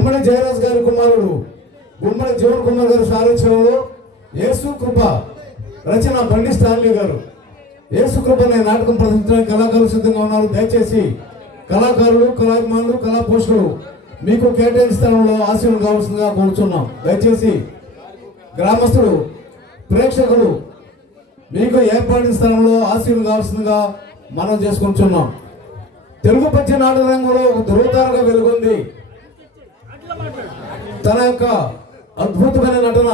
గుమ్మడి జయరాజ్ గారి కుమారుడు గుమ్మడి జీవన్ కుమార్ గారి సారథ్యంలో యేసు కృప రచన బండి స్టాన్లీ గారు యేసు కృప అనే నాటకం ప్రదర్శించడానికి కళాకారులు సిద్ధంగా ఉన్నారు. దయచేసి కళాకారులు, కళాభిమానులు, కళా పోషకులు మీకు కేటాయించిన స్థలంలో ఆశీర్వాదం కావాల్సిందిగా కోరుచున్నాం. దయచేసి గ్రామస్తులు, ప్రేక్షకులు మీకు ఏర్పడిన స్థలంలో ఆశీర్వాదం కావాల్సిందిగా మనం చేసుకుంటున్నాం. తెలుగు పద్య నాటక రంగంలో ఒక ధృవతారగా వెలుగొంది తన యొక్క అద్భుతమైన నటన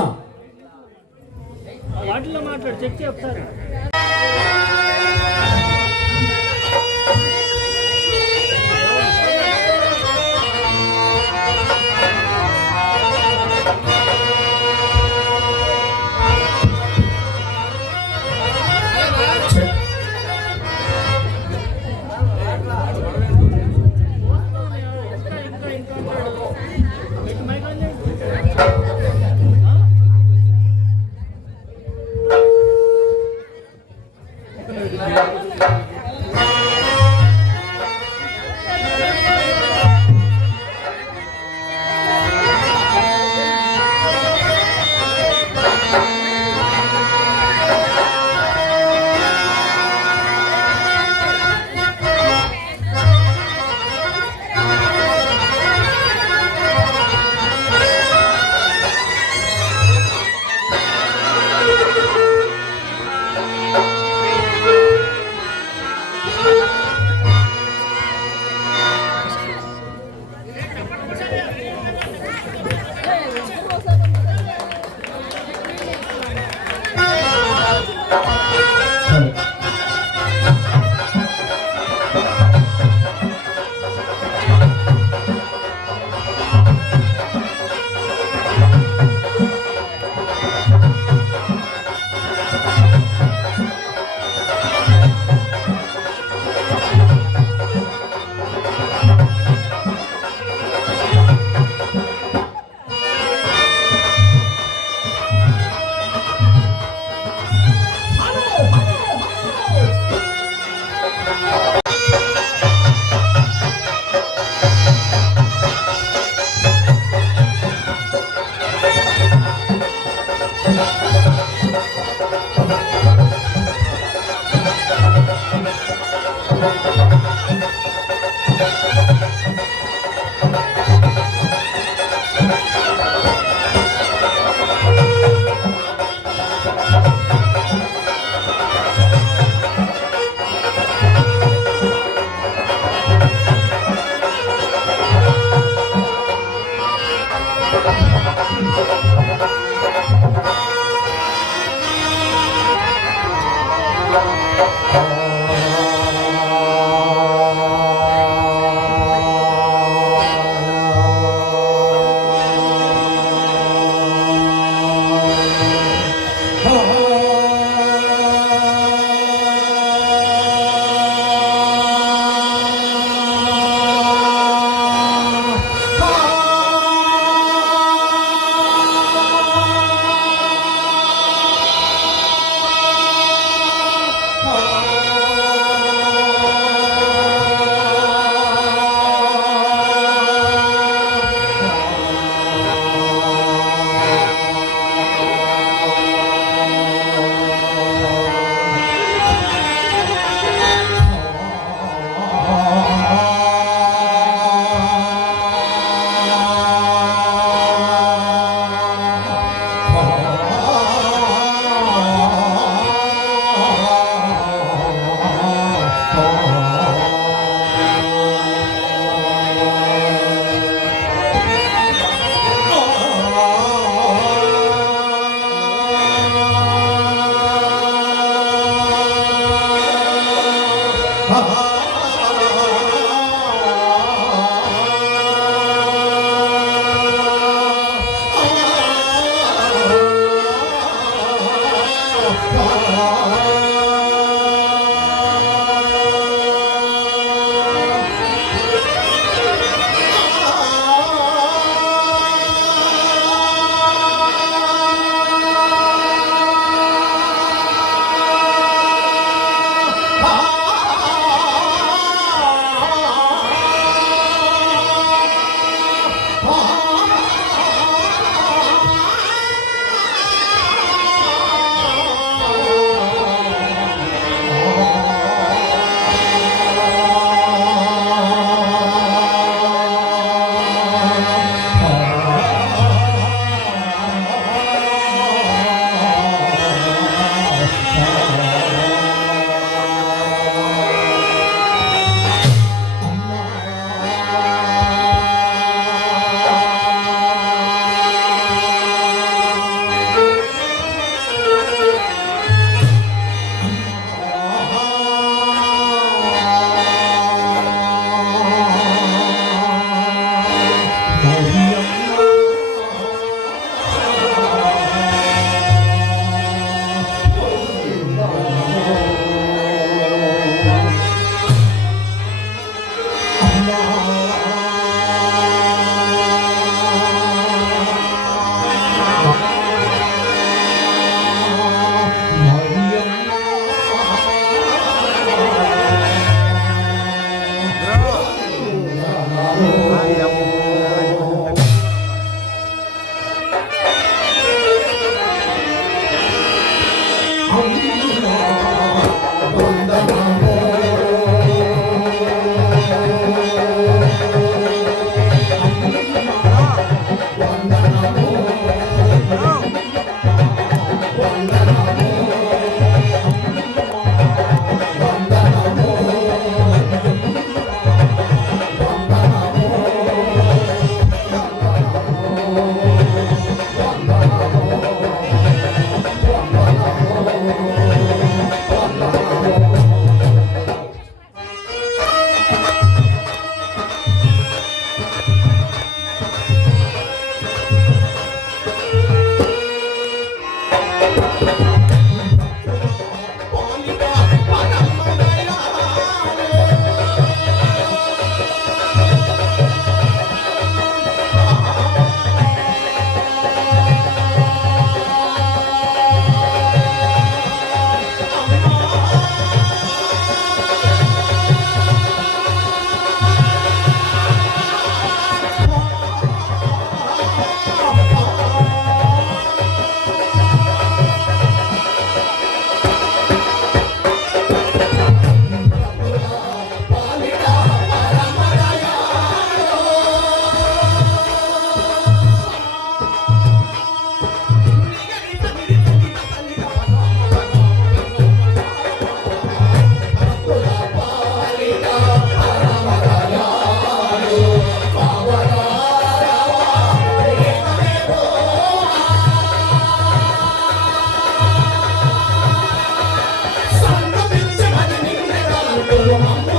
Thank you.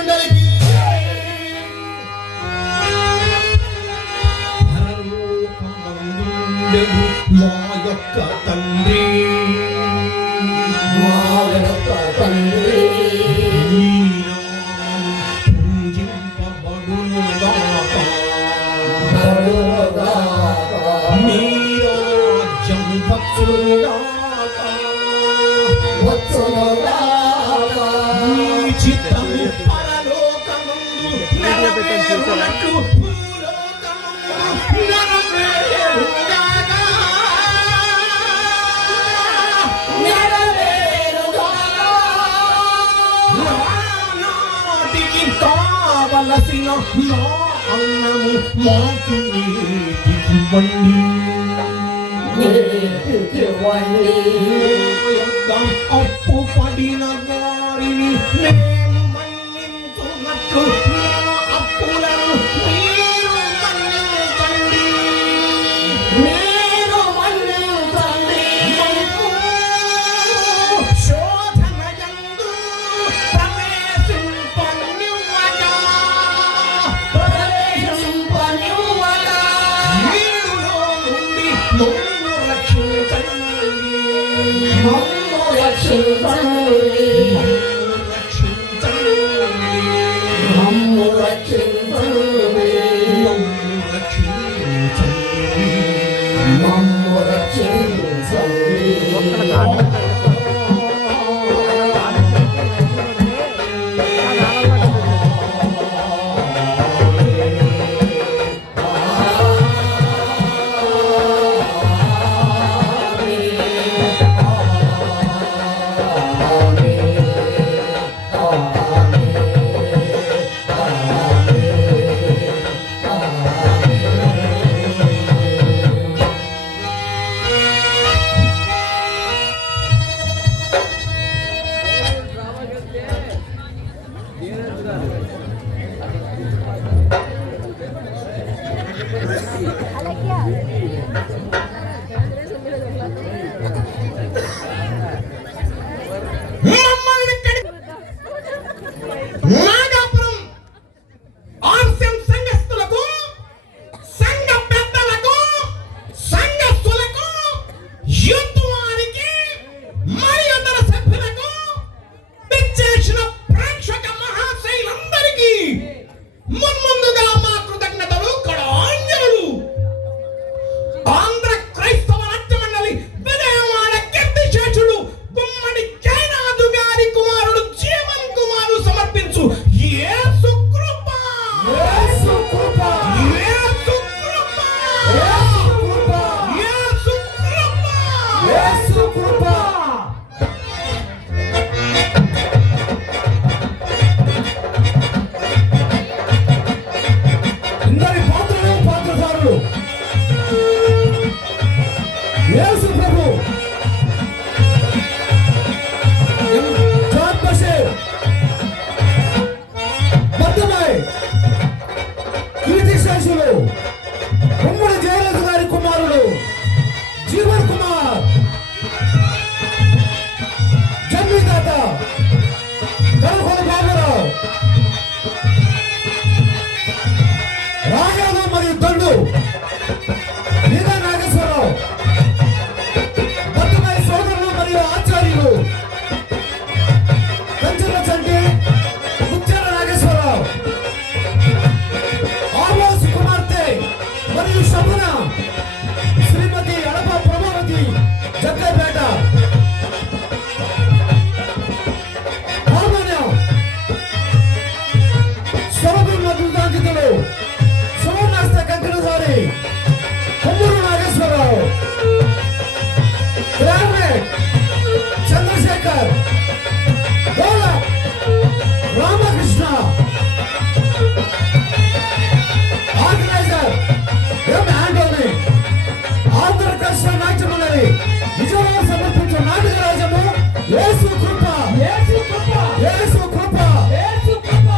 మండలికి పరలోకమందుండెను మా యొక్క తండ్రి, మా యొక్క తండ్రి, నీ నామం పూజింపబడునుగాక, నీ రాజ్యం వచ్చునుగాక, నీ చిత్తము పరలోకమందు నెరవేరునట్లు భూలోకమందు నెరవేరుగాక. నానాటికి కావలసిన నా అన్నము మాకు నేటికివ్వండి. అప్పు పడిన వారిని మేము మన్నించున్నట్లు మా అప్పులను మీరు మన్నించండి. శోధనయందు ప్రవేశింపనివ్వగా, కీడులో నుండి మమ్ము రక్షించండి. మమ్మల్ని ఇక్కడికి నాగాపురం ఆర్సెం సంఘస్థులకు, సంఘ పెద్దలకు, సంఘస్థులకు, యూత్ వారికి మరియు ఇతర సభ్యులకు, విచ్చేసిన ప్రేక్షక మహాశైలందరికీ మున్ముందుగా మా కృతజ్ఞతలు, కళాంజలులు. ఆంధ్ర క్రైస్తవ నాట్య మండలి విజయవాడ కీర్తి శేషుడు గుమ్మడి జయనాథు గారి కుమారుడు జీవన్ కుమారు సమర్పించు యేసు కృప, యేసు కృప, యేసు కృప, యేసు కృప, యేసు కృప. ఇందరి పాత్రలు పాత్రధారులు యేసు ప్రభు, జాన్ బషీర్, బద్దమాయ్, కీర్తి శేషులు, ఉమ్మడి జయరాజు గారి కుమారుడు జీవన్ కుమార్, జన్మిదాత కరుకొల బాబురావు, రాజాలు మరియు దండు నీదా నాగేశ్వరరావు, బద్దమాయ్ సోదరులు మరియు ఆచార్యులు కంచెల చంటి, ముత్యాల నాగేశ్వరరావు, ఆవాస్ కుమార్తె మరియు శబున శ్రీమతి అడప ప్రభావతి జగ్గైపేట, హార్మోనియం స్వరభిన్న బృందాంకితులు సువర్ణాస్త కంకణధారి Kommuru Nageswara Rao, clarinet Chandrasekhar, dholak Ramakrishna, organiser M Antony, Andhra Krishna Natya Mandali Vijayawada సమర్పించే నాటక రాజము యేసు కృప, యేసు కృప, యేసు కృప, యేసు కృప.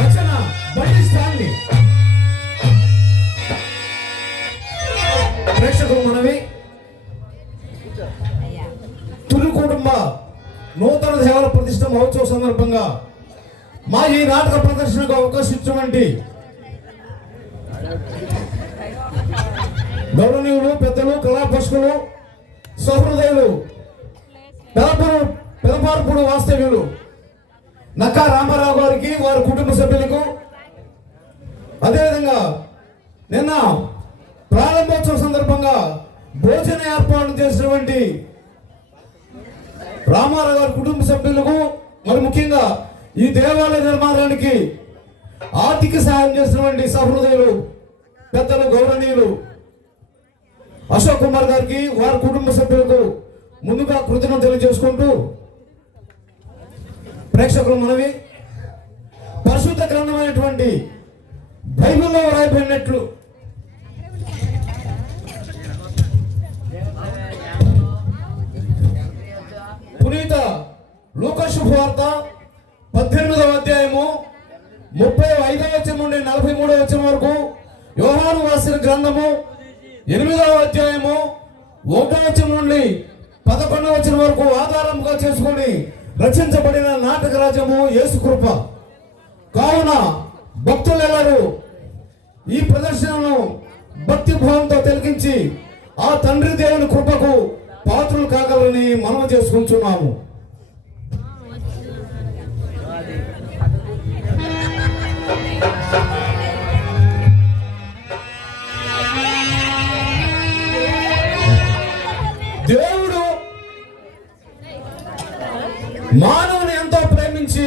రచన బండి స్టాన్లీ. ప్రేక్షకులు మనవి, తులి కుటుంబ నూతన దేవాల ప్రతిష్ట మహోత్సవ సందర్భంగా మా ఈ నాటక ప్రదర్శనకు అవకాశం ఇచ్చినటువంటి గౌరవనీయులు, పెద్దలు, కళాపోషకులు, సహృదయులు, పెదపార్పుడు వాస్తవ్యులు నక్కా రామారావు గారికి, వారి కుటుంబ సభ్యులకు, అదేవిధంగా నిన్న ప్రారంభోత్సవ సందర్భంగా భోజన ఏర్పాటు చేసినటువంటి రామారావు గారి కుటుంబ సభ్యులకు, మరి ముఖ్యంగా ఈ దేవాలయ నిర్మాణానికి ఆర్థిక సహాయం చేసినటువంటి సహృదయులు, పెద్దలు, గౌరవనీయులు అశోక్ కుమార్ గారికి, వారి కుటుంబ సభ్యులకు ముందుగా కృతజ్ఞతలు తెలియజేసుకుంటూ, ప్రేక్షకులు మనవి, పరిశుద్ధ గ్రంథమైనటువంటి బైబిల్లో రాయబడినట్లు పునీత లూకా శుభవార్త 18వ అధ్యాయము 35వ వచనం నుండి 43వ వచనం వరకు, యోహాను రాసిన గ్రంథము 8వ అధ్యాయము 1వ వచనం నుండి 11వ వచనం వరకు ఆధారంగా చేసుకొని రచించబడిన నాటక రాజ్యము యేసు కృప. కావున భక్తులెల్లరూ ఈ ప్రదర్శనను భక్తి భావంతో తిలకించి ఆ తండ్రి దేవుని కృపకు పాత్రలు కాగలని మనవి చేసుకుంటున్నాము. దేవుడు మానవుని ఎంతో ప్రేమించి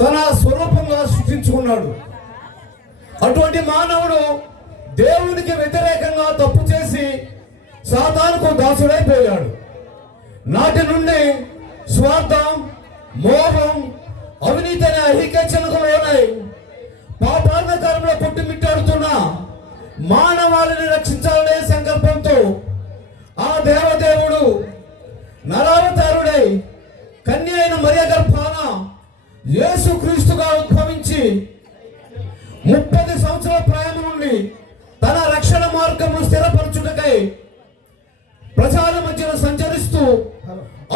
తన స్వరూపంగా సృష్టించుకున్నాడు. అటువంటి మానవుడు దేవునికి వ్యతిరేకంగా తప్పు చేసి సాతానుకు దాసుడైపోయాడు. నాటి నుండి స్వార్థం, మోహం, అవినీతి అనే అహికేచనకు లోనై పాపాంధకారంలో పుట్టిమిట్టాడుతున్న మానవాళిని రక్షించాలనే సంకల్పంతో ఆ దేవదేవుడు నరావతారుడై కన్య అయిన మరియ గర్భాన యేసు క్రీస్తుగా ఉద్భవించి 30 సంవత్సరాల ప్రాయం నుండి తన రక్షణ మార్గమును స్థిరపరచుటకై ప్రజల మధ్యలో సంచరిస్తూ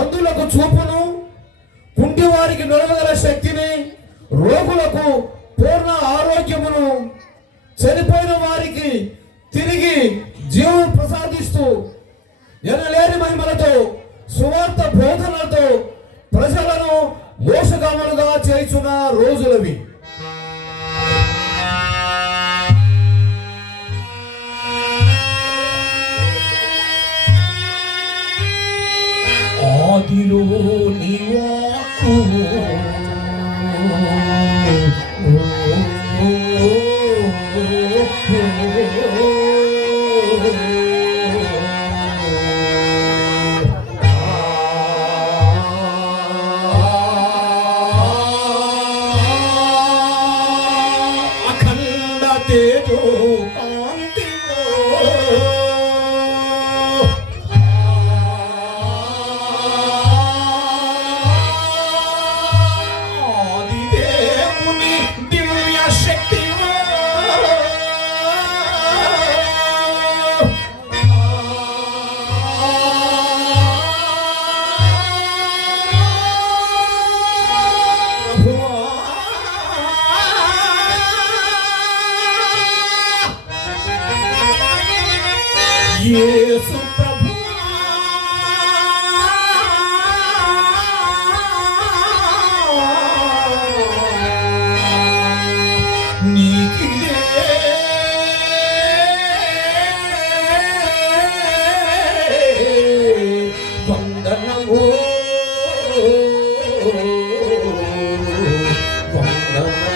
అందులకు చూపును, కుంటి వారికి నడవగల శక్తిని, రోగులకు పూర్ణ ఆరోగ్యమును, చనిపోయిన వారికి తిరిగి జీవం ప్రసాదిస్తూ ఎనలేని మహిమలతో సువార్త బోధనలతో ప్రజలను మోసగాములుగా చేయుచున్న రోజులవి. ఆదిలో నీ వాక్కు అఖండ తేజో యేసు ప్రభువా, నీకిదే వందనము వందనము.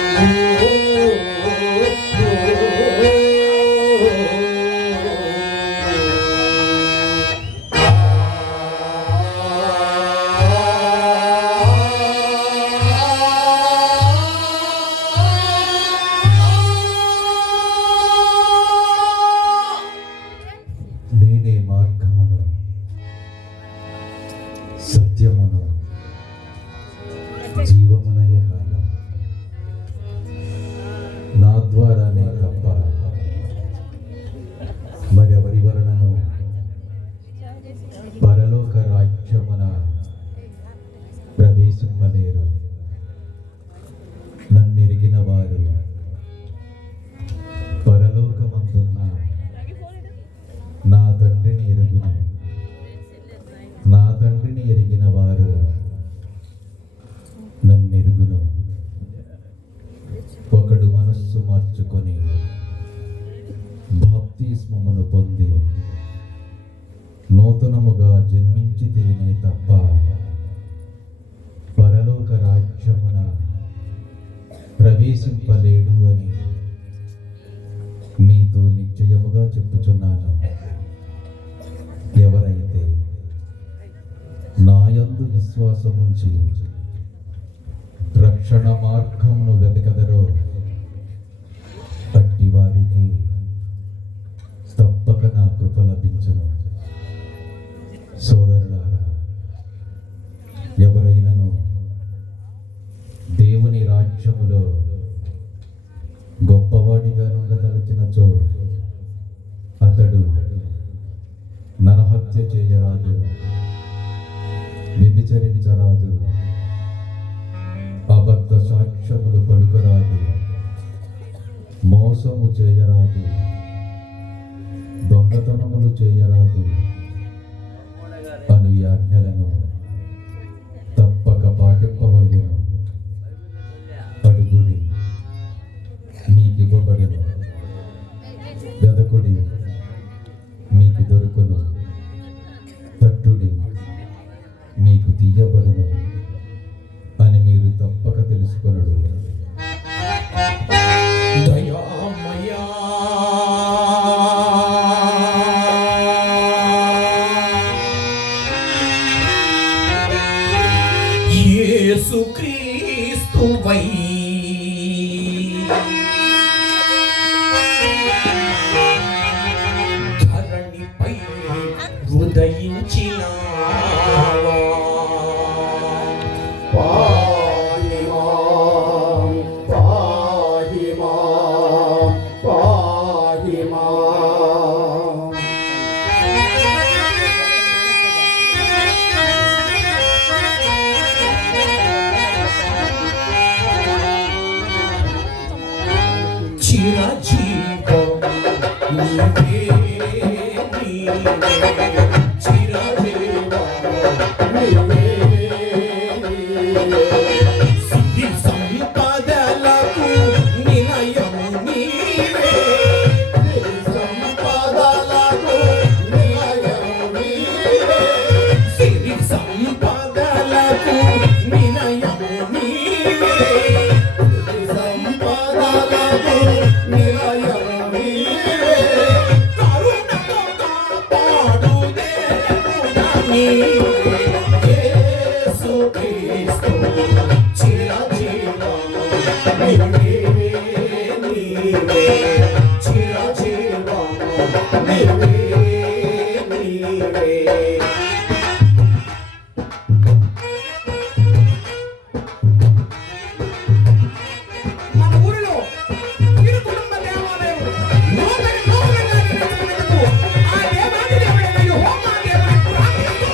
నూతనముగా జన్మించితేనే తప్ప పరలోక రాజ్యమున ప్రవేశింపలేడు అని మీతో నిశ్చయముగా చెప్పుచున్నాను. ఎవరైతే నాయందు విశ్వాసముంచి రక్షణ మార్గమును వెతకదరో అట్టి వారికి తప్పక నా కృప లభించును. సోదరులారా, ఎవరైనను దేవుని రాజ్యములో గొప్పవాడిగా ఉండదలచినచో అతడు నరహత్య చేయరాదు, వ్యభిచరించరాదు, అబద్ధ సాక్ష్యములు పలుకరాదు, మోసము చేయరాదు, దొంగతనములు చేయరాదు అను ఈ ఆజ్ఞలను తప్పక పాటింపవలెను. అడుగుడి, మీకు ఇవ్వబడును, వెదకుడి, మీకు దొరుకును, తట్టుడి, మీకు తీయబడును అని మీరు తప్పక తెలుసుకొనుడు. దయామయా యేసుక్రీస్తువై ధరణిపై ఉదయించినావా. పాహి మాం, పాహి మాం, పాహి మాం. చిరజీవం నీవే, నీవే, చిరజీవం నీవే, సిరి సంపదలకు నిలయము నీవే, సంపదలకు నిలయము నీవే, సిరి సంపదలకు నిలయము నీవే, సంపదలకు నిలయము నీవే. కరుణతో కాపాడు దేవుడా నీవే. యేసుక్రీస్తు చిరజీవము నీవే, నీవే, చిరజీవము నీవే, నీవే. మన ఊరిలో ఇరు కుటుంబ దేవాలయం నూతన నూతనంగా నిర్మించుకున్నందుకు ఆ దేవాది దేవుడైన యెహోవా దేవుని ప్రార్థిస్తూ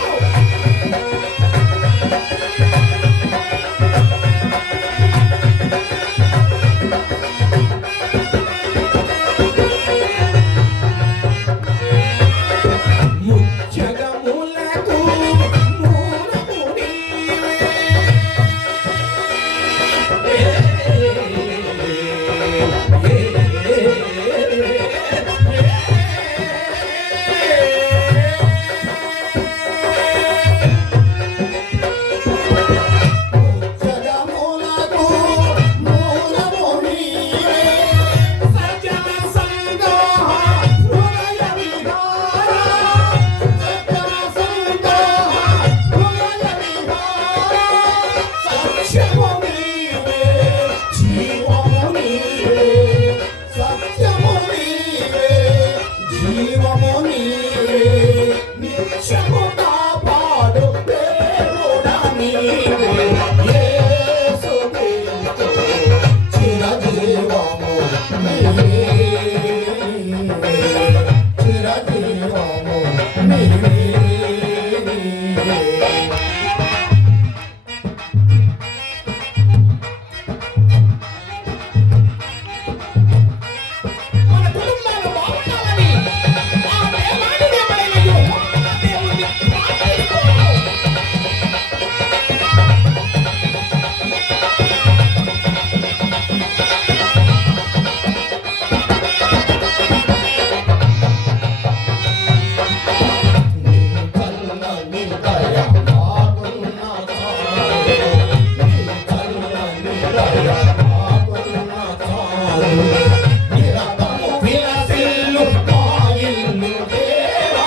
నిరతము విలసిల్లు మా ఇల్లు దేవా,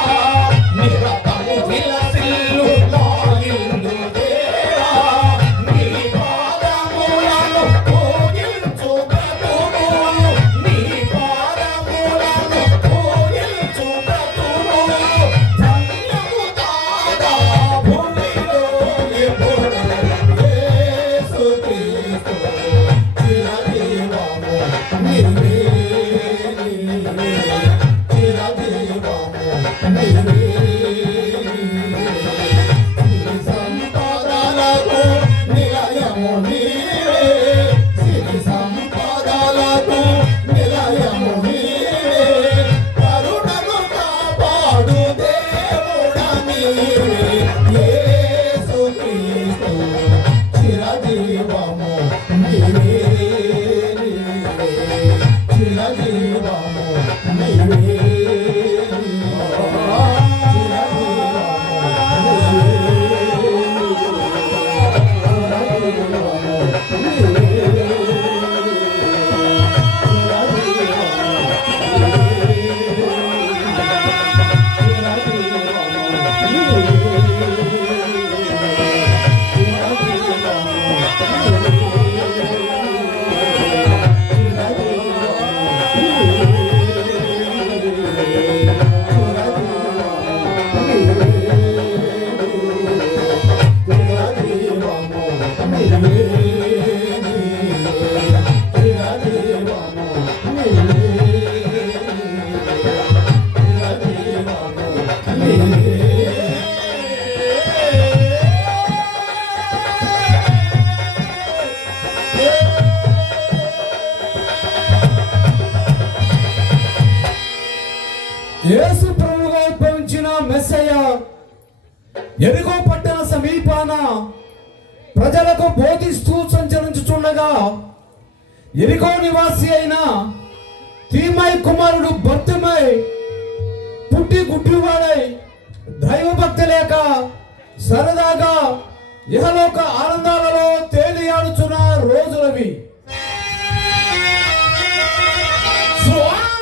నిరతము విలసిల్లు మా ఇల్లు దేవా, నీ పాదములను పూజించు బ్రతుకు, నీ పాదములను పూజించు బ్రతుకు, ధన్యము కాదా భూమిలో ఎప్పుడు యేసుక్రీస్తు చిరజీవము నీవే, చిరజీవము నీవే, సిరి సంపదలకు నిలయము నీవే, సిరి సంపదలకు నిలయము నీవే, కరుణను కాపాడు దేవుడా నీవే, యేసుక్రీస్తు చిరజీవము నీవే, చిరజీవము నీవే, యేసు ప్రభువుగా ఉద్భవించిన మెస్సయ్య ఎరిగో పట్టణ సమీపాన ప్రజలకు బోధిస్తూ సంచరించుచుండగా ఎరిగో నివాసి అయిన తీమై కుమారుడు భర్తమై పుట్టి గుడ్డివాడై దైవభక్తి లేక సరదాగా ఇహలోక ఆనందాలలో తేలియాడుచున్న రోజులవి. స్వాగతం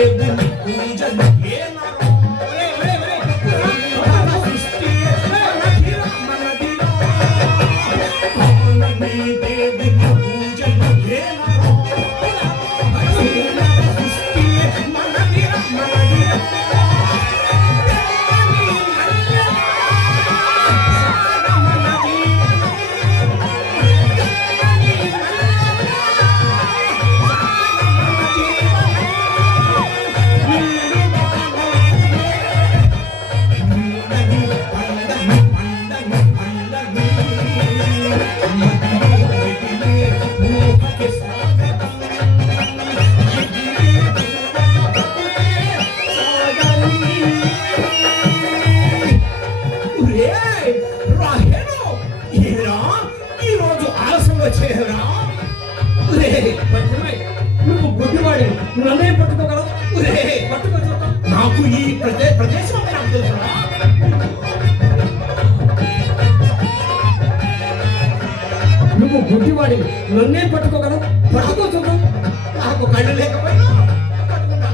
దేవుని పూజలు ఏనారో సృష్టి మనదిరా కానని దేవుని పూజలు ఏనారో సృష్టి మనదిరా ఈరోజు ఆలస్యం వచ్చేరా నువ్వు గుడ్డివాడి నన్నే పట్టుకోగలవు పట్టుకో చూద్దాం. నాకు ఈ ప్రదేశం అంటే నాకు తెలుసురా నువ్వు గుడ్డివాడి నన్నే పట్టుకోగలవు పట్టుకో చూద్దాం. నాకు కళ్ళు లేకపోయినా పట్టుకుంటానురా.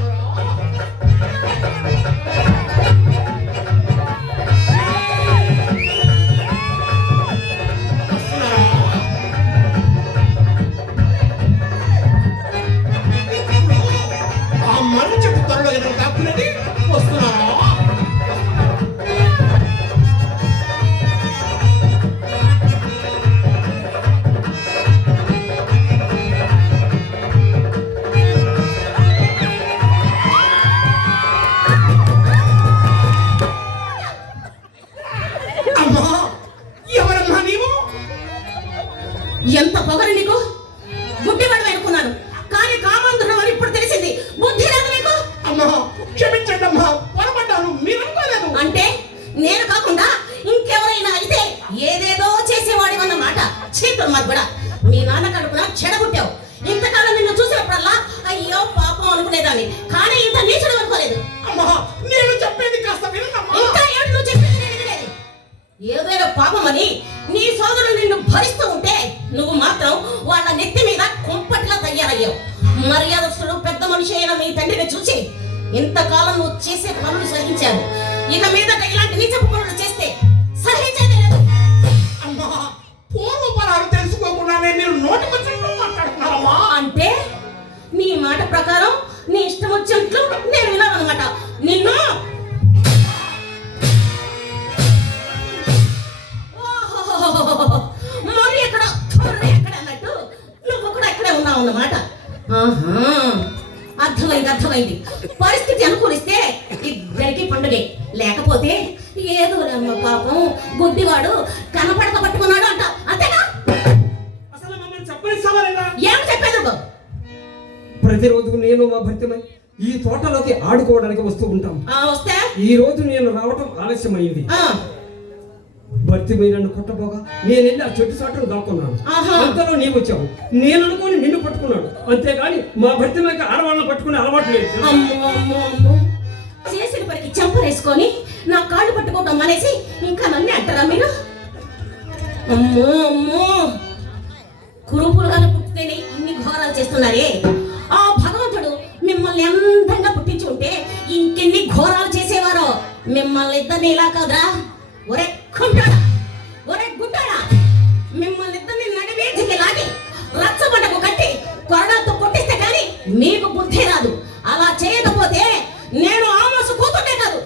ఆ మర్రి చెట్టు త్వరలో ఎదురు దాక్కునేది వస్తున్నారా అమ్మా ఎవరమ్మా నీవు ఎంత పొగరు నీకు? గుడ్డివాడు అనుకున్నాను కానీ కామాంధుడు అని ఇప్పుడు తెలిసింది. బుద్ధి లేదు నీకు? అమ్మా క్షమించండి అమ్మా పొరపడ్డాను మీరు అనుకోలేదు అంటే నేను కాకుండా ఇంకెవరైనా అయితే ఏదేదో చేసేవాడి అన్నమాట. చీతులు కూడా మీ నాన్న కడుపున చెడగొట్టావు. ఇంతకాలం నిన్ను చూసినప్పుడల్లా అయ్యో పాపం అనుకునేదాన్ని, కానీ ఇంత నీచుడు అనుకోలేదు. అమ్మా నేను చెప్పేది కాస్త వినమ్మా ఇంకా ఏడు నువ్వు చెప్పేది నేను వినేది. ఏదైనా పాపమని నీ సోదరులు నిన్ను భరిస్తూ ఉంటే నువ్వు మాత్రం వాళ్ళ నెత్తి మీద కుంపట్లా తయారయ్యావు. మర్యాదస్తుడు పెద్ద మనిషి అయిన నీ తండ్రిని చూసి ఇంతకాలం నువ్వు చేసే పనులు సహించాను. ఇక మీద ఇలాంటి నీచపు పనులు చేస్తే సహించేదే లేదు. అమ్మా పూర్వపరాలు తెలుసుకోకుండానే మీరు నోటికొచ్చినట్టు మాట్లాడుతున్నారమ్మా అంటే నీ మాట ప్రకారం నీ ఇష్టం వచ్చినట్లు నేను వినాలన్నమాట. నిన్ను ఓహోహోహోహోహో. మరి ఎక్కడ తొర్రి ఎక్కడ అన్నట్టు నువ్వు కూడా ఇక్కడే ఉన్నావు అన్నమాట. ఆహా, అర్థమైంది. పరిస్థితి అనుకూలిస్తే ఇద్దరికి పండుగే, లేకపోతే ఏదో అమ్మ పాపం గుడ్డివాడు కనపడక పట్టుకున్నాడు అంట. అంతేగా? అసలు మమ్మల్ని చెప్పనిస్తావా లేదా? ఏం చెప్పేది నువ్వు? ప్రతిరోజు నేను మా భర్తమై ఈ తోటలోకి ఆడుకోవడానికి వస్తూ ఉంటాం. వస్తే ఈ రోజు నేను రావటం ఆలస్యమైంది. ఆ, భర్తమై నన్ను కొట్టబోగా నేను వెళ్ళి ఆ చెట్టు చాటును దాక్కున్నాను. ఆహా. అంతలో నీవు వచ్చావు. నేను అనుకోని నిన్ను పట్టుకున్నాడు. అంతేగాని మా భర్తమైకి ఆడవాళ్ళని పట్టుకునే అలవాటు లేదు. అమ్మో చేసిన పనికి చెంపరేసుకొని నా కాళ్ళు పట్టుకోవటం మానేసి ఇంకా నన్ను అంటారా మీరు? అమ్మో కురుపులుగానే పుట్టితేనే ఇన్ని ఘోరాలు చేస్తున్నారే. ఆ భగవంతుడు మిమ్మల్ని అందంగా పుట్టించి ఉంటే ఇంకెన్ని ఘోరాలు చేసేవారో. మిమ్మల్ని ఇద్దరిని ఇలా కాదురా, ఒరే కుంటాడా, ఒరే గుడ్డాడా, మిమ్మల్ని ఇద్దరిని నడివేదికి లాగి రచ్చబండకు కట్టి కొరడాతో కొట్టిస్తే కానీ మీకు బుద్ధి రాదు. అలా చేయకపోతే నేను ఆమోసు కూతుంటే కాదు.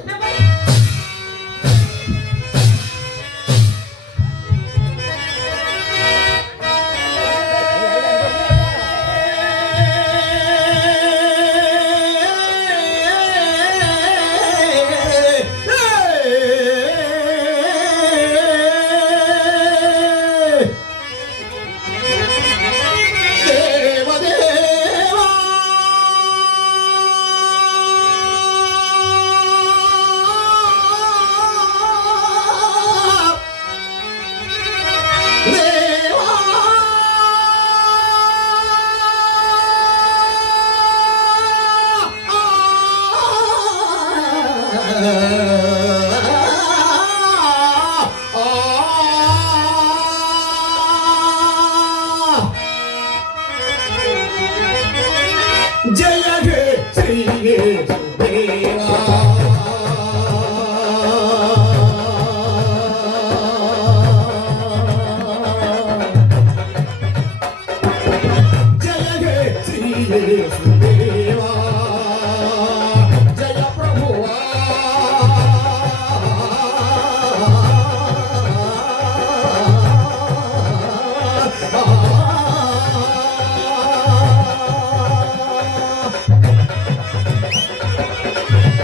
జయ హే శ్రీ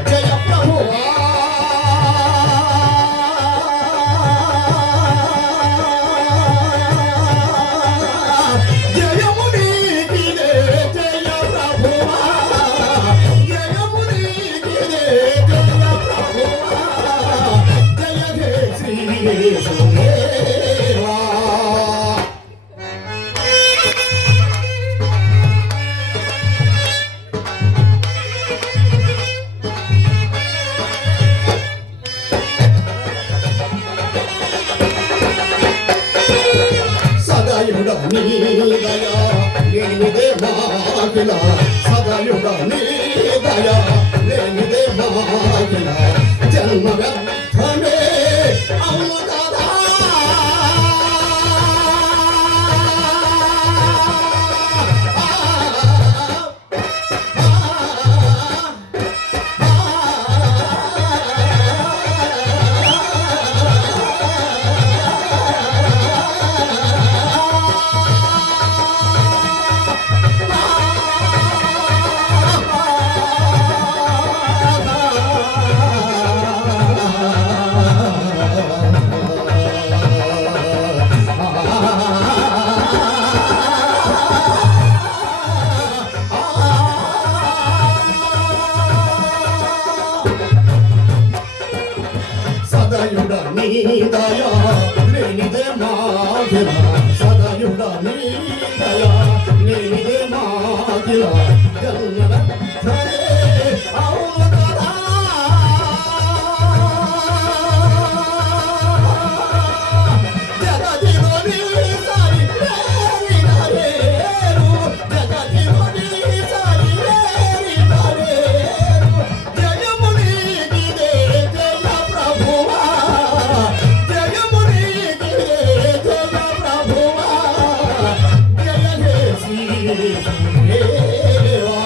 జయ ప్రభువా జయము నీకిదే జయ ప్రభువా జయము నీకిదే జయ ప్రభువా జయ హే శ్రీ యేసుదేవా. సదయుడ నీ దయా లేనిదే మాకిల సదయుడ నీ దయా లేనిదే మాకిల జన్మ వ్యర్థమే అవును కదా. సదయుడ నీ దయా లేనిదే మాకిల సదయుడ నీ దయా లేనిదే మాకిల జన్మ వ్యర్థమే అవును కదా. జగతిలోని సారి వేరినరేరు జగతిలోని సారి వేరినరేరు జయము నీకిదే జయ ప్రభువా జయము నీకిదే జయ ప్రభువా జయ హే శ్రీ యేసుదేవా.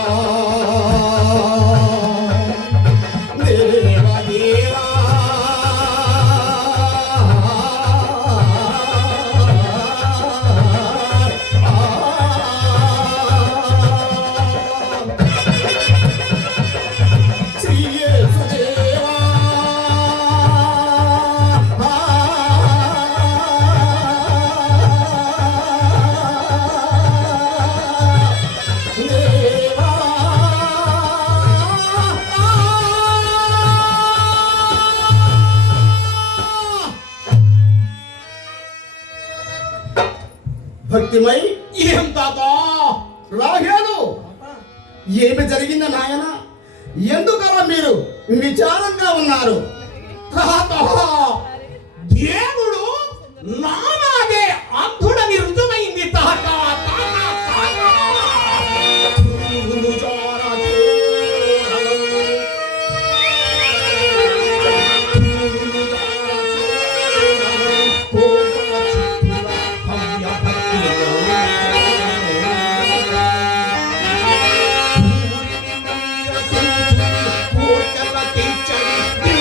దేవా దేవా శ్రీ యేసుదేవా. దేవా భక్తిమై ఏం తాతా రాహేలు ఏమి జరిగింది నాయన ఎందుకలా మీరు విచారంగా ఉన్నారు? తాత దేవుడు నాలాగే అంధుడని రుజువైంది తాత తాత తాత. చూడు జారా చూడను. చూడు జారా చూడను. కోపల చిత్తుల భవ్య భక్తులు. కోటల తీర్చని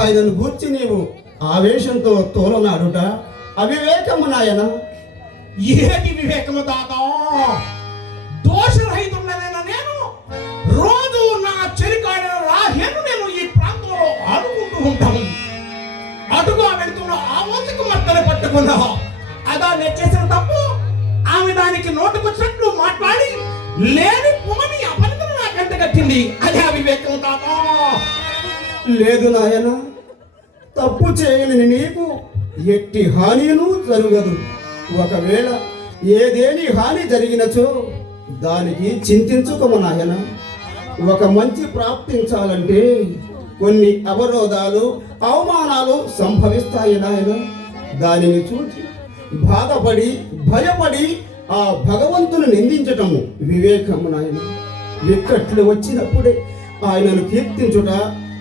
ఆయనను గూర్చి నీవు ఆవేశంతో తోలనాడుట అవివేకము నాయన. ఏది వివేకము దాదా? దోషరహితుడనైన నేను రోజు నా చెరికాడిన రాహేను నేను ఈ ప్రాంతంలో ఆడుకుంటూ ఉంటాను. అటుగా వెళ్తున్న ఆ మోసకు మట్టని పట్టుకున్నా అదా నేను చేసిన తప్పు. ఆమె దానికి నోటుకొచ్చినట్లు మాట్లాడి లేని పొమని అపనితను నా కంట కట్టింది. అదే అవివేకం దాదా. లేదు నాయన, తప్పు చేయని నీకు ఎట్టి హానిను జరగదు. ఒకవేళ ఏదేని హాని జరిగినచో దానికి చింతించుకోము నాయన. ఒక మంచి ప్రాప్తించాలంటే కొన్ని అవరోధాలు అవమానాలు సంభవిస్తాయి నాయన. దానిని చూచి బాధపడి భయపడి ఆ భగవంతుని నిందించటము వివేకము నాయన. విక్కట్లు వచ్చినప్పుడే ఆయనను కీర్తించుట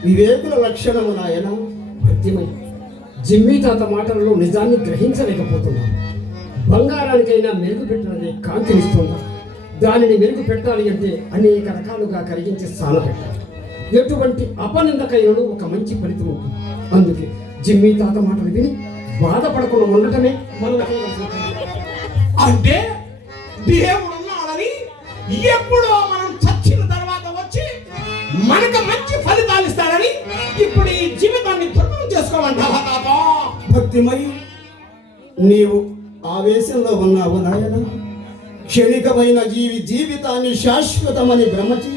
వివేకుల లక్షణము నాయన. భక్తిమై జిమ్మీ తాత మాటలలో నిజాన్ని గ్రహించలేకపోతున్నాను. బంగారానికైనా మెరుగు పెట్టాలని కాంతినిస్తుందా? దానిని మెరుగు పెట్టాలి అంటే అనేక రకాలుగా కరిగించి సాన పెట్టాలి. ఎటువంటి అపనిందకైనను ఒక మంచి ఫలితం ఉంటుంది. అందుకే జిమ్మీ తాత మాటలు విని బాధపడకుండా ఉండటమే మనం చేయవలసిన పని. అంటే దేవుడు ఉన్నాడని ఎప్పుడో మనం చచ్చిన తర్వాత వచ్చి మనకు మంచి ఫలితాలు ఇస్తాడని ఇప్పుడు ఈ జీవితాన్ని దుర్గం చేసుకోమంటావా తాతా? భక్తిమై నీవు ఆవేశంలో ఉన్నావు నాయన. క్షణికమైన జీవితాన్ని శాశ్వతమని భ్రమచి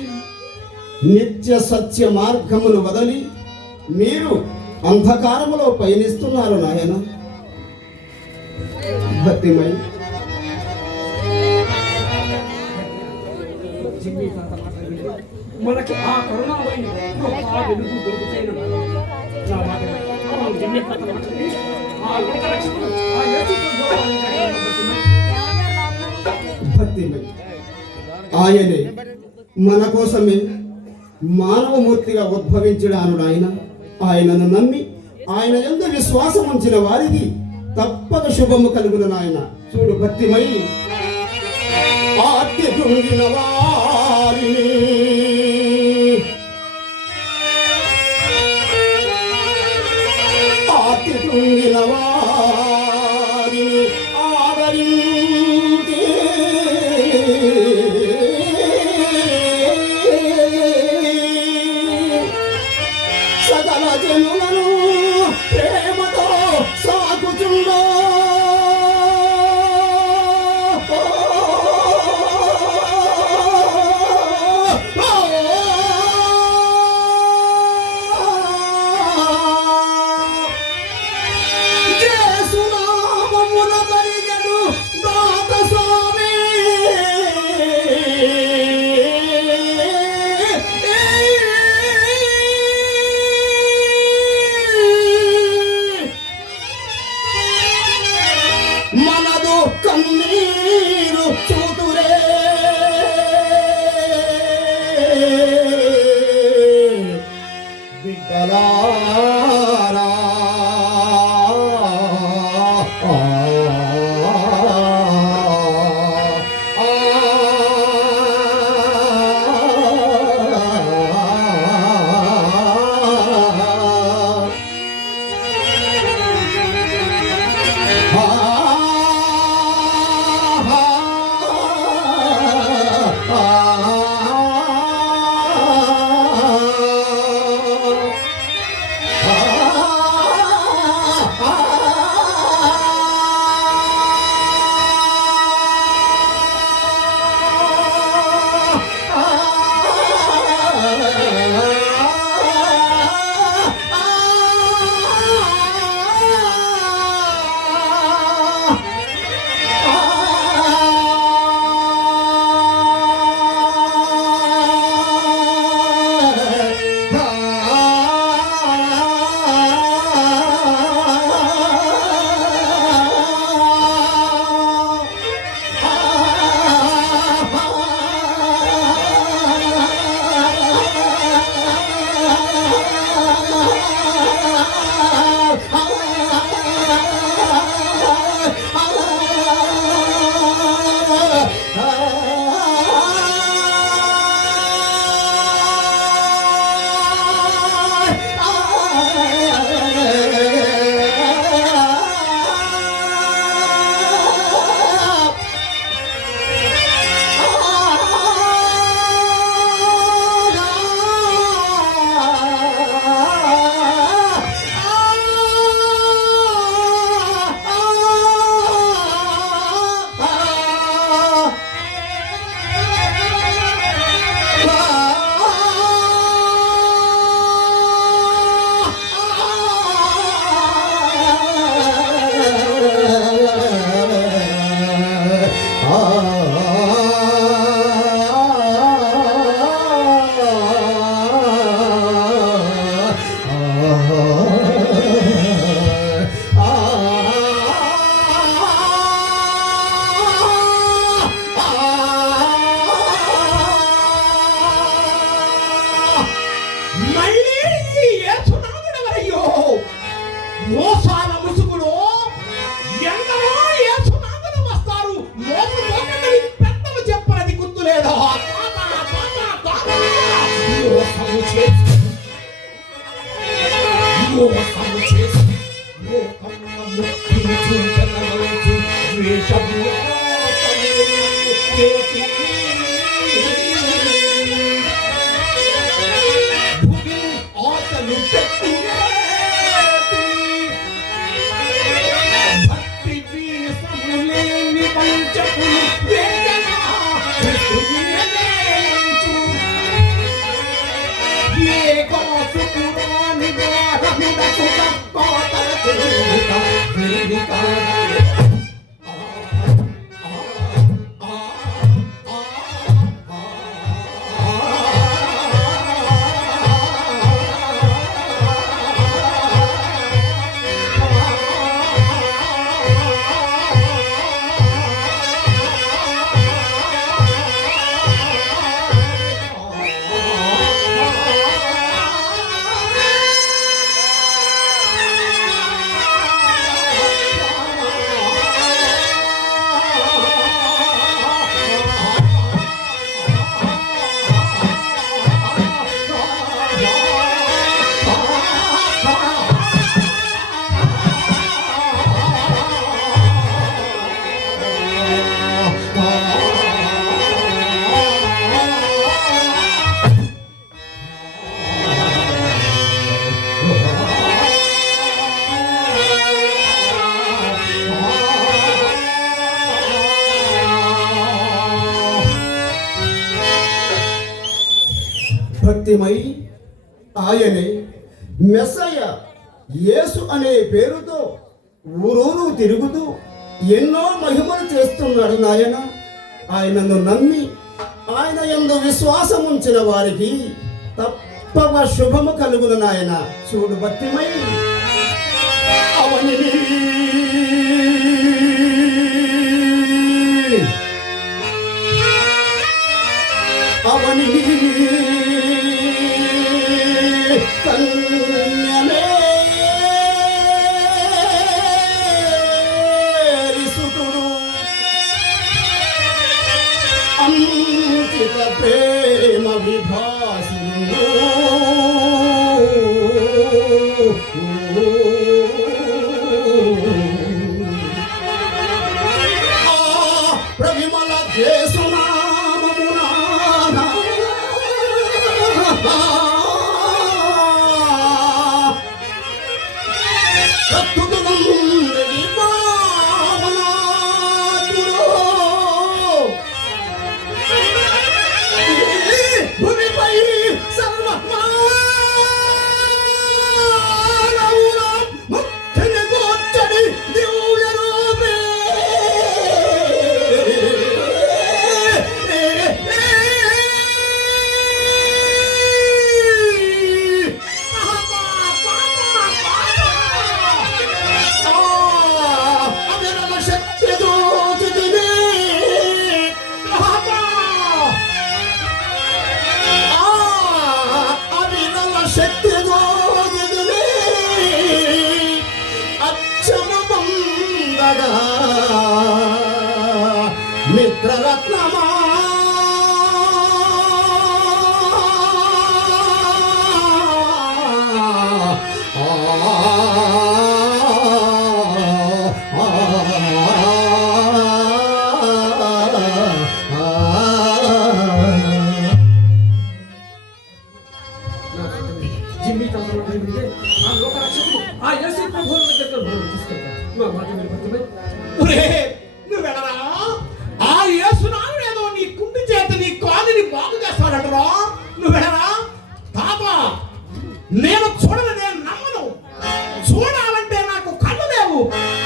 నిత్య సత్య మార్గమును వదలి మీరు అంధకారములో పయనిస్తున్నారు నాయన. భక్తిమై జిమ్మీ తాత మాటలు విని మనకి ఆ కరుణామయుని గొప్ప వెలుగు దొరుకుతాయని నా మాట విని జిమ్మీ తాత మాటలు విని ఆ లోక రక్షకుడు ఆ యేసు ప్రభువారిని అడిగిన భక్తిమై ఆయనే మన కోసమే మానవమూర్తిగా ఉద్భవించడాను నాయన. ఆయనను నమ్మి ఆయన యందు విశ్వాసం ఉంచిన వారికి తప్పక శుభము కలుగును నాయన. చూడు భక్తిమై ఆర్తి కృంగిన వారిని ఆర్తి కృంగిన వారిని ఆదరించి సకల జనులను ప్రేమతో సాకుచుండో మోసము చేసి లోకమున ముక్తించు జనమలచు ద్వేషము చేసి భూమి ఆశలు పెట్టులేపి భక్తి వీసములేని పంచపులు వేదన క్రిస్తునియలేంచు ఏ కోసుకురాని వారముడకు తప్పతరచుట విరికాడు భక్తిమై ఆయనే మెస్సయ్య యేసు అనే పేరుతో ఊరూరు తిరుగుతూ ఎన్నో మహిమలు చేస్తున్నాడు నాయన. ఆయనను నమ్మి ఆయన యందు విశ్వాసం ఉంచిన వారికి తప్పక శుభము కలుగును నాయన. చూడు భక్తిమై అవని అవని కన్యమేరిసుతుడు అంకిత ప్రేమ విభాసుడు ప్రవిమల దేశనామమునా భూమిపై ముక్తిని కూర్చొని దివ్య రూపే అవిరల శక్తి దూచితిని అవిరల శక్తి దూచితిని అచ్చము పొందగా మిత్రరత్నమా జీవితంలో ఉంటే ఆ లోక రక్షకుడు ఆ యేసు ప్రభువుల దగ్గర తీసుకెళ్తాడు. మా మాట వినపడుతుంది. ఒరే, నువ్వెడరా ఆ యేసునాడు ఏదో నీ కుంటి చేత నీ కాలుని బాగు చేస్తాడటరా. నువ్వెడరా తాత, నేను చూడని నేను నమ్మను. చూడాలంటే నాకు కళ్ళు లేవు,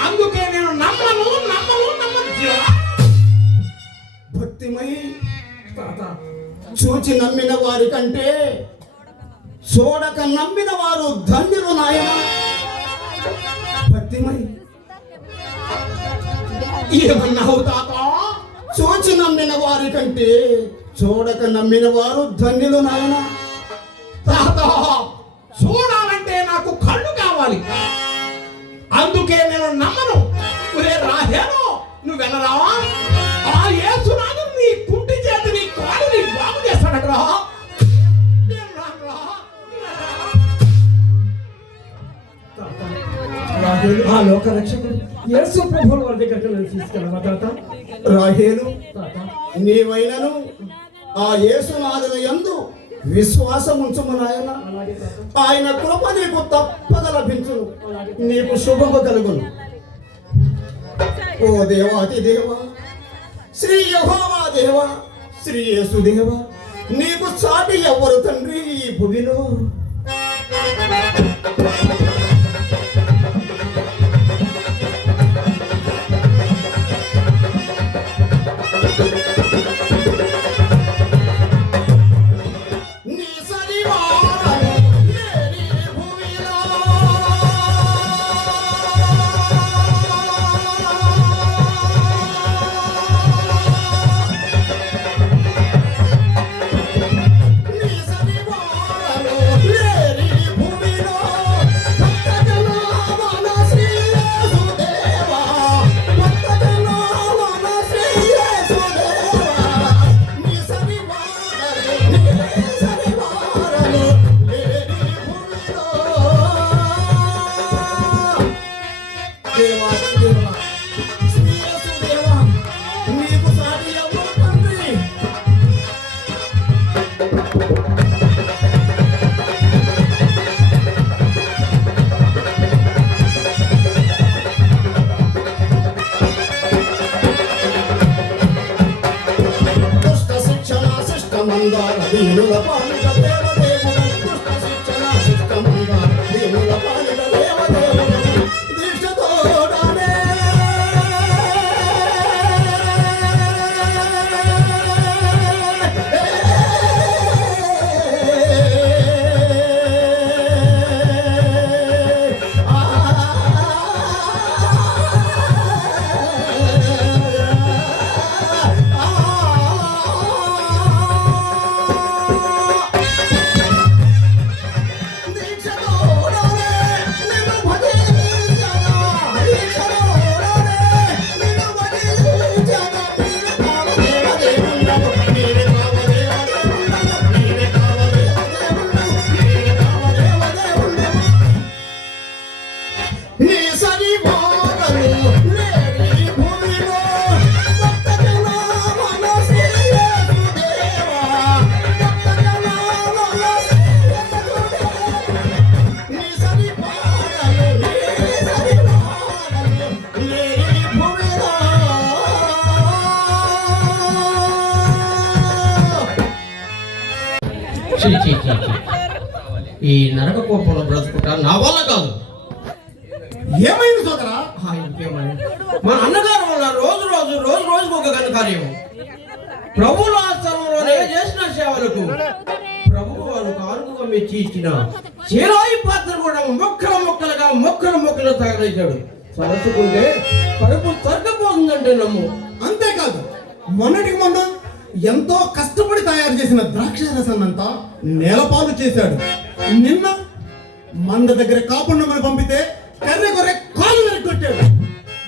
అందుకే నేను నమ్మను నమ్మను నమ్మను. భక్తిమై తాత చూచి నమ్మిన వారి కంటే చూడక నమ్మిన వారు ధన్యులు నాయన. భక్తిమై ఏమన్నావు తాత? చూచి నమ్మిన వారి కంటే చూడక నమ్మిన వారు ధన్యులు నాయన. తాత, చూడాలంటే నాకు కళ్ళు కావాలి, అందుకే నేను నమ్మను. ఒరే రాహేలో, నువ్వెనరా ఆ యేసునాడు నీ కుంటి చేతి నీ కాలుని బాగు చేస్తాడటరా. నేను రానురా. ఆ లోక రక్షకుడు యేసు ప్రభువుల వారి దగ్గరికి నన్ను తీసుకెళ్ళవా తాత? రాహేలు, తాత నీవైనను ఆ యేసునాథుని యందు విశ్వాసం ఉంచుము నాయన. అలాగే తాత. ఆయన కృప నీకు తప్పక లభించును, నీకు శుభము కలుగును. ఓ దేవాతి దేవ, శ్రీ యెహోవా దేవ, శ్రీ యేసు దేవ, నీకు సాటి ఎవ్వరు తండ్రి ఈ భూమిలో? నీ సరివారను లేని భూమిలో నీ సరివారను లేని భూమిలో భక్తజనావన శ్రీ యేసు దేవా, భక్తజనావన శ్రీ యేసు దేవా, నీ సరివారను లేని భూమిలో. దేవా దేవా, శ్రీ యేసు దేవా, నీకు సాటి ఎవ్వరు తండ్రి? దుష్ట శిక్షణ శిష్టమందార దీనుల పాలిట దేవదేవుడు, దుష్ట శిక్షణ శిష్టమందార దీనుల పాలిట దేవదేవుడు, దీక్షతోడనే చీ, చీ, చీ, చీ. ఈ నరక కోపంలో బ్రతుకుట నా వల్ల కాదు. ఏమైంది సోదరా? ఇంకేమని, మా అన్నగారు వల్ల రోజుకు ఒక ఘనకార్యం. ప్రభువుల ఆశ్రమంలోనే చేసిన సేవలకు ప్రభువు వారు కానుకగా మెచ్చి ఇచ్చిన చీరాయి పాత్ర కూడా మొక్కలుగా తగలేశాడు. సరస్సుకుంటే కడుపు తరగపోతుందంటే నమ్ము. అంతేకాదు, మొన్నటికి మొన్న ఎంతో కష్టపడి తయారు చేసిన ద్రాక్ష రసాన్నంతా నేలపాలు చేశాడు. నిన్న మంద దగ్గర కాపుండమని పంపితే కర్రె కొర్రె కాలు నరికొట్టాడు.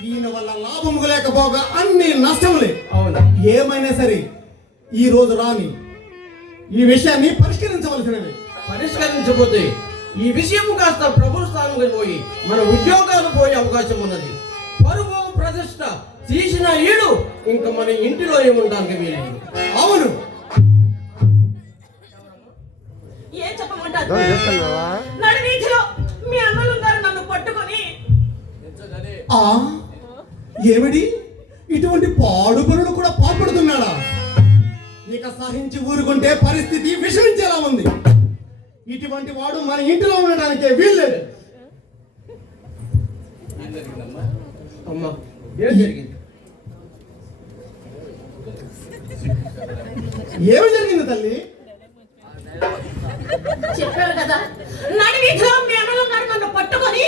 ఈయన వల్ల లాభము లేకపోగా అన్ని నష్టములే. అవును, ఏమైనా సరే ఈ రోజు రాని ఈ విషయాన్ని పరిష్కరించవలసినవి. పరిష్కరించకపోతే ఈ విషయం కాస్త ప్రభుత్వ స్థానంలో పోయి మన ఉద్యోగాలు పోయే అవకాశం ఉన్నది. పరువు ప్రతిష్ట తీసిన ఈడు ఇంకా మన ఇంటిలో ఏముండడానికి వీలేదు. అవును, ఏం చెప్పమంటారు? నడివీధిలో మీ అన్నలు గారు నన్ను పట్టుకొని ఆ ఏమిటి ఇటువంటి పాడు పనులు కూడా పాల్పడుతున్నాడా? ఇక సహించి ఊరుకుంటే పరిస్థితి విషమించేలా ఉంది. ఇటువంటి వాడు మన ఇంటిలో ఉండడానికే వీల్లేదు. అమ్మా, ఏం జరిగింది? ఏమి జరిగింది తల్లి? చెప్పారు కదా, నడివీధిలో మీ అన్నలు గారు నన్ను పట్టుకొని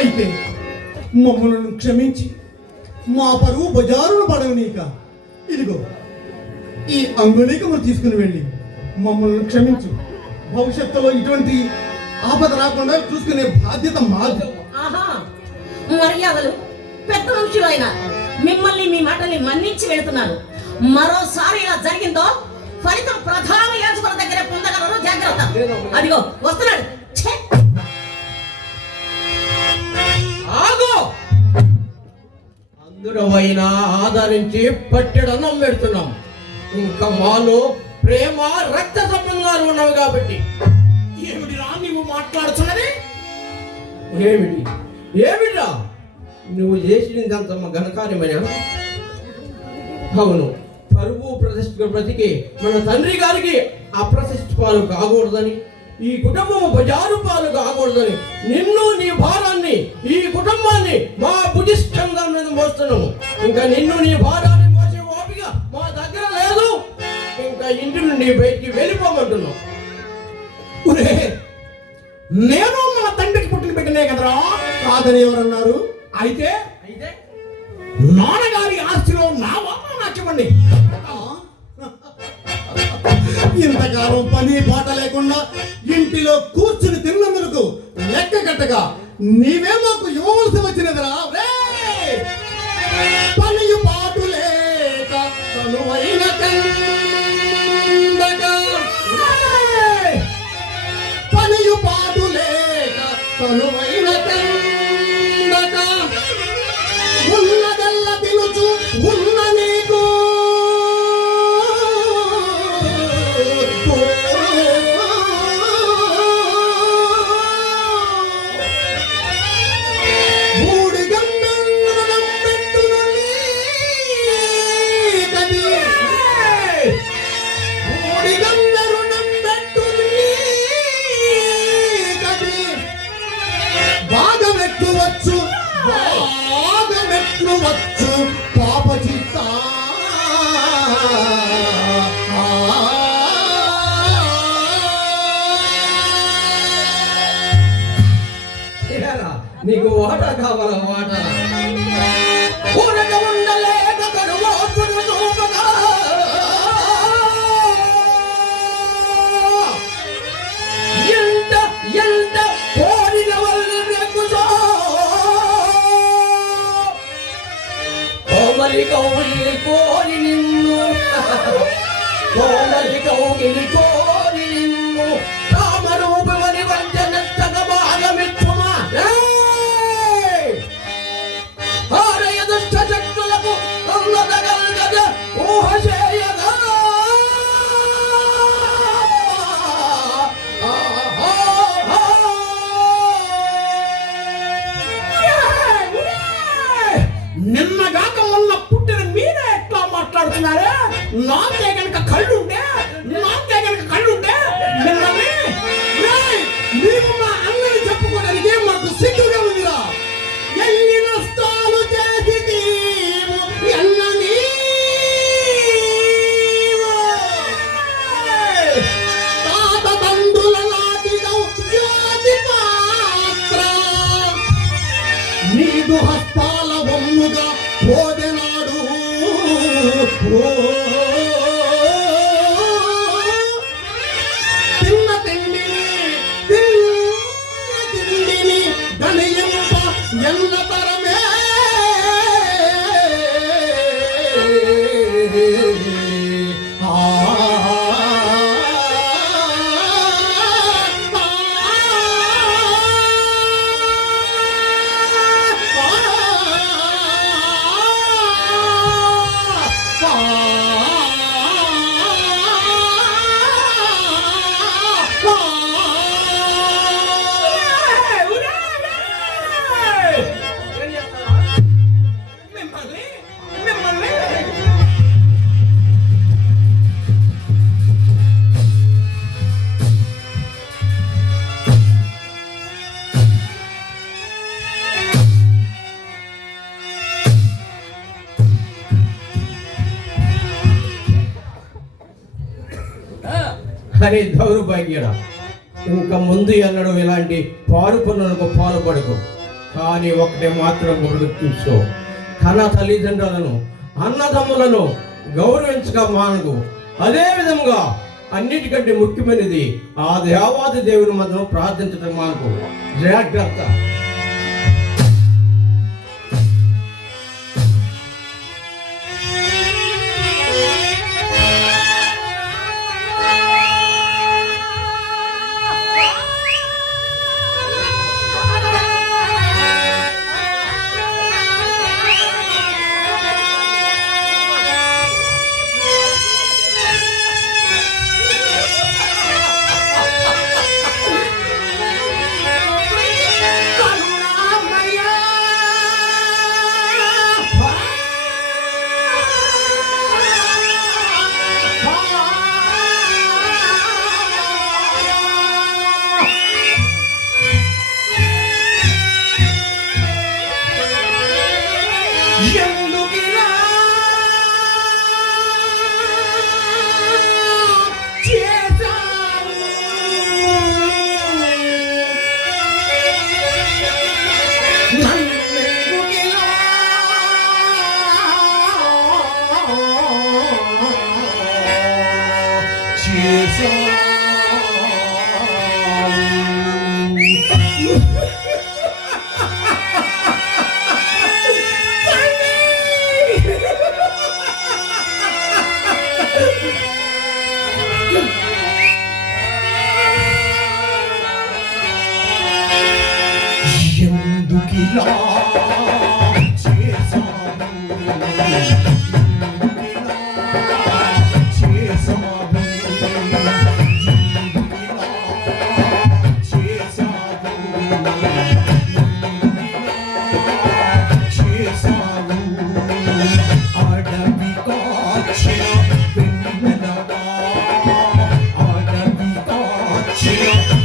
అయితే మమ్మల్ని క్షమించి మా పరువు బజారును పడవనీక ఇదిగో ఈ అంగుళీకము తీసుకుని వెళ్ళి మమ్మల్ని క్షమించు. భవిష్యత్తులో ఇటువంటి ఆపద రాకుండా చూసుకునే బాధ్యత మాది. ఆహా, మర్యాదలు పెద్ద మనుషులు అయినా మిమ్మల్ని మీ మాటల్ని మన్నించి వెళుతున్నారు. మరోసారి ఇలా జరిగిందో ఫలితం ప్రధాన యాజకుల దగ్గర పొందగలరు. జాగ్రత్త. అదిగో వస్తున్నాడు. ఛే! దురవైన ఆదరించి పట్టెడన్నం పెడుతున్నాం. ఇంకా మాలో ప్రేమ రక్త సంబంధాలు ఉన్నవి కాబట్టి. ఏమిటిరా నీవు మాట్లాడుతున్నది? ఏమిటా నువ్వు చేసినంత ఘనకార్యమైన? అవును, పరువు ప్రతిష్ఠ బ్రతికి మన తండ్రి గారికి అప్రతిష్ఠ పాలు కాకూడదని, ఈ కుటుంబం బజారు పాలు కాకూడదని నిన్ను, నీ భారాన్ని, ఈ కుటుంబాన్ని మా భుజిష్టంగా మీద మోస్తున్నాము. ఇంకా నిన్ను, నీ భారాన్ని మోసే ఓపిక మా దగ్గర లేదు. ఇంకా ఇంటి నుండి బయటికి వెళ్ళిపోమంటున్నాం. నేను మా తండ్రికి పుట్టిన బిడ్డనే కదరా. కాదని ఎవరన్నారు? అయితే నాన్నగారి ఆస్తిలో నా వాటా నాకు ఇవ్వండి. ఇంతకాలం పని పాట లేకుండా ఇంటిలో కూర్చుని తిన్నందుకు లెక్క కట్టగా నీవే మాకు ఇవ్వవలసి వచ్చినదిరా. పనియు పాటు లేక తనువైన కందగా, పనియు పాటు లేక తనువైన కందగా, ఉన్నదల్ల తినుచు ఉన్న నీకు వచ్చు పాప చిత్త నీకు వాటా కావాలా? వాటా ఉండలేక ఎంత ఎంత కోరిన వాళ్ళు కోమలి కౌగిలి కోరి నిన్ను, కోమలి కౌగిలి కోరి నిన్ను, కామరూపమని వంచనెత్తగ భాగమిచ్చుమా. ఆరయ దుష్ట శక్తులకు అందదగల్గద ఊహ చేయగా. నిన్నగాక మొన్న పుట్టిన మీరే ఎట్లా మాట్లాడుతున్నారే? నాకే గనక కళ్ళుంటే మిమ్మల్ని నీవు మా అన్నని చెప్పుకోవడానికి మాకు సిగ్గుగా ఉందిరా. ఎన్ని నష్టాలు చేసి నీవు ఎన్నని తాత తండ్రుల నాటిదవు జ్యోతి పాత్ర, నీదు హస్తాల వమ్ముగా భోజనాడు. తిన్న తిండిని గణింప ఎన్న తరమే అని దౌర్భాగ్యుడా, ఇంకా ముందు ఎన్నడూ ఇలాంటి పాడు పనులకు పాల్పడకు. కానీ ఒకటే మాత్రం గుర్తుంచుకో, కన్న తల్లిదండ్రులను, అన్నదమ్ములను గౌరవించక మానకు. అదే విధముగా అన్నిటికంటే ముఖ్యమైనది ఆ దేవాది దేవుని మధ్యలో ప్రార్థించడం మానకు. జాగ్రత్త. ఇలా చేసావు అడవి కాచిన